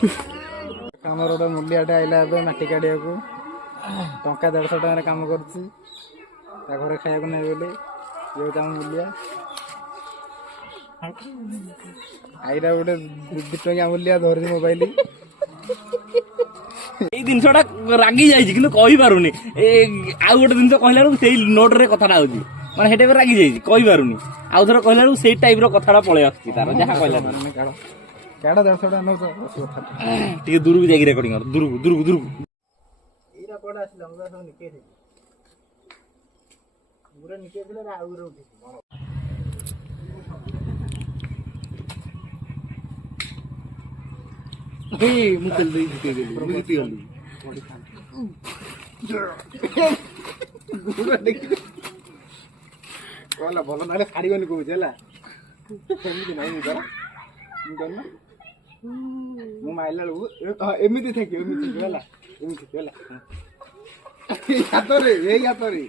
ଆମର ଗୋଟେ ମୂଲିଆଟେ ଆଇଲା ଏବେ ମାଟି କାଢିବାକୁ ଟଙ୍କା 150 ଟଙ୍କାରେ କାମ କରୁଛି ତା ଘରେ ଖାଇବାକୁ ନାହିଁ ବୋଲି ଇଏ ହଉଛି ଆମ ମୂଲିଆ ଆଇଲା ଗୋଟେ 2 ଟଙ୍କିଆ ମୂଲିଆ ଧରୁଛି ମୋବାଇଲ এই জিনিসটা রাগি যাইছি কিন্তু কইপারুনি আউ গোটে জিনিস কহিলা বেলু সেই নোটরে কথাটা আউছি মানে সেটা এবার রাগি যাইছি কইপারুনি আউ ধর কহিলা বেলু সেই টাইপর কথাটা পড়ে আসছি তার যাহা কইলা কেডা 150 ଟଙ୍କା ନଉଛ ଟିକେ ଦୂରକୁ ଯାଇକି ରେକର୍ଡିଂ କର ଦୂରକୁ ଦୂରକୁ ଦୂରକୁ ଏଇରା କୋଡା ଆସିଲା ମୁଁ ସବୁ ନିକେଇଥିଲି ପୁରା ନିକେଇଥିଲେ ଆଉ ଗୁରେ ଉଠିଛି ମୁଁ ତେଲ ଦେଇ ଜିତେଇ ଦେଲି ମୁଁ ଜିତିଗଲି କହିଲା ଭଲ ନହେଲେ ଛାଡ଼ିବନି କହୁଛି ହେଲା ସେମିତି ନାହିଁ ମୁଁ କର ମୁଁ କରୁନ ମୁଁ ମାଇଲା ବେଳକୁ ଏମିତି ଥେକିବ ହେଲା ଏମିତି ହେଲା ଏଇ ହାତରେ